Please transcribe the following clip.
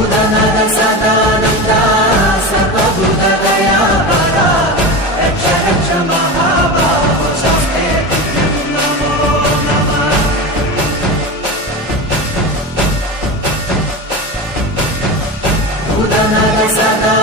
उदनद सदानन्द सर्वभूतदयापर रक्ष रक्ष महाबाहो शस्ते नमो नमः। उदनद सदा